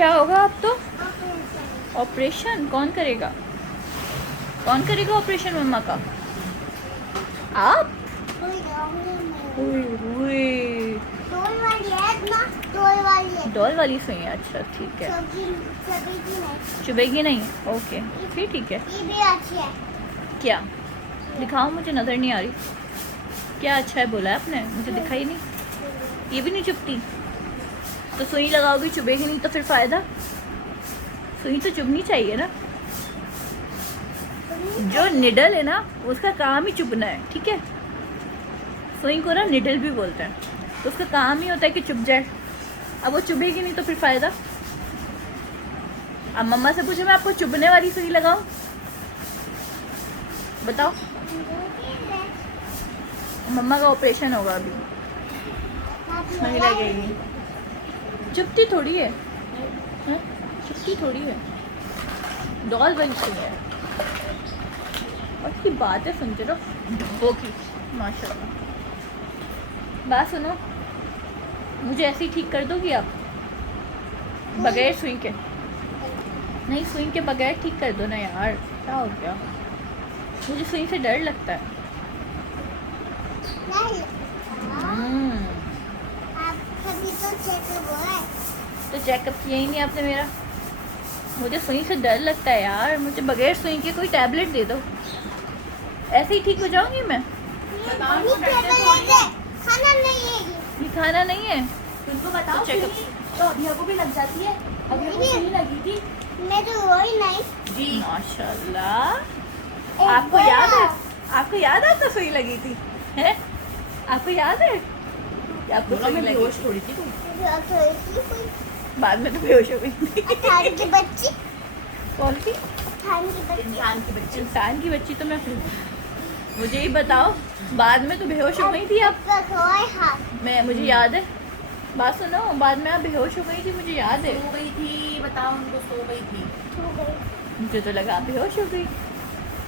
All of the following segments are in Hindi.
क्या होगा अब तो? ऑपरेशन कौन करेगा? कौन करेगा ऑपरेशन मम्मा का? आप? डॉल वाली सुई है, अच्छा ठीक है। चुभेगी नहीं, ओके फिर ठीक है। ये भी अच्छी है। क्या दिखाओ, मुझे नज़र नहीं आ रही। क्या अच्छा है बोला है आपने, मुझे दिखाई नहीं। ये भी नहीं चुभती? तो सुई लगाओगी चुभेगी नहीं तो फिर फ़ायदा? सुई तो चुभनी चाहिए ना। जो निडल है ना उसका काम ही चुभना है, ठीक है। सुई को ना निडल भी बोलते हैं, तो उसका काम ही होता है कि चुभ जाए। अब वो चुभेगी नहीं तो फिर फ़ायदा? अब मम्मा से पूछो मैं आपको चुभने वाली सुई लगाऊं? बताओ। मम्मा का ऑपरेशन होगा अभी, सुई लगेगी। चुभती थोड़ी है, चुभती थोड़ी है, डॉल वाली सुई है। और की बात है सुनते रहो डब्बों की, माशाल्लाह। बात सुनो, मुझे ऐसे ही ठीक कर दोगी आप बगैर सुई के? नहीं, सुई के बगैर ठीक कर दो ना यार, क्या हो गया? मुझे सुई से डर लगता है। तो चेकअप किया ही नहीं आपने मेरा। मुझे सुई से डर लगता है यार, मुझे बगैर सुई के कोई टैबलेट दे दो, ऐसे ही ठीक हो जाऊंगी मैं। खाना नहीं है, ये खाना नहीं है तुमको बताओ। तो चेकअप तो अभिया को भी लग जाती है, अभिया को नहीं लगी थी। मैं तो वही नहीं जी माशाल्लाह। आपको याद है, आपको याद है आपको सुई लगी थी, है? आपको याद है कि आपको सुई लगी बेहोश थी? थोड़ी थी तुम। बाद में तो बेहोश हो गई थी। की बच्ची, कौन सी? इंसान की बच्ची। इंसान की बच्ची? तो मैं मुझे ही बताओ, बाद में तो बेहोश हो गई थी आप। मैं, मुझे याद है, बात सुनो, बाद में आप बेहोश हो गई थी, मुझे याद है। सो गई थी, बताओ उनको, सो गई थी। मुझे तो लगा आप बेहोश हो गई।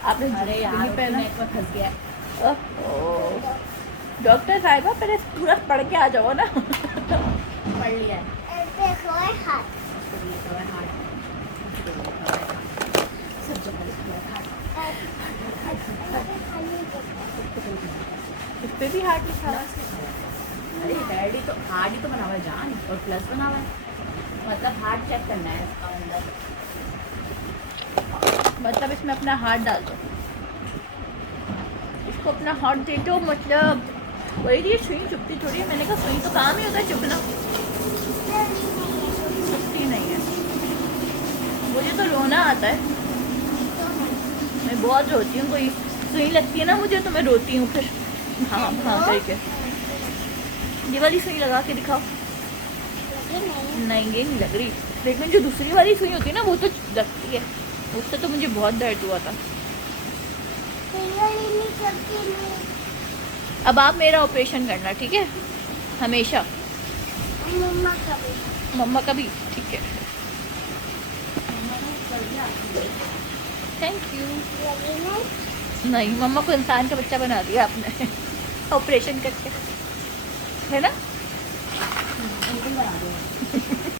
आपने अरे जूता यार नहीं पहना। नेट में फंस गया। ओह, डॉक्टर साहिबा पहले पूरा पढ़ के आ जाओ ना। पढ़ लिया है। उसको दिए तो है हाथ। सब जगह लिखा है हाथ। इस पे भी हार्ट लिखा हुआ है। अरे डैडी तो हार्ड ही तो बना हुआ है जान, और प्लस बना हुआ है, मतलब हार्ट चेक करना है इसका अंदर। मतलब इसमें अपना हार्ट डाल दो, इसको अपना हार्ट दे दो, मतलब वही ये सुई चुभती थोड़ी है। मैंने कहा सुई तो काम ही होता है चुभना, चुभती नहीं है। मुझे तो रोना आता है, मैं बहुत रोती हूँ। कोई सुई लगती है ना मुझे तो मैं रोती हूँ फिर, हाँ हाँ करके। ये वाली सुई लगा के दिखाओ। नहीं ये नहीं लग रही, लेकिन जो दूसरी वाली सुई होती है ना वो तो लगती है, उससे तो मुझे बहुत दर्द हुआ था। अब आप मेरा ऑपरेशन करना, ठीक है? हमेशा। मम्मा का भी, ठीक है। Thank you. नहीं, मम्मा को इंसान का बच्चा बना दिया आपने ऑपरेशन करके, है ना?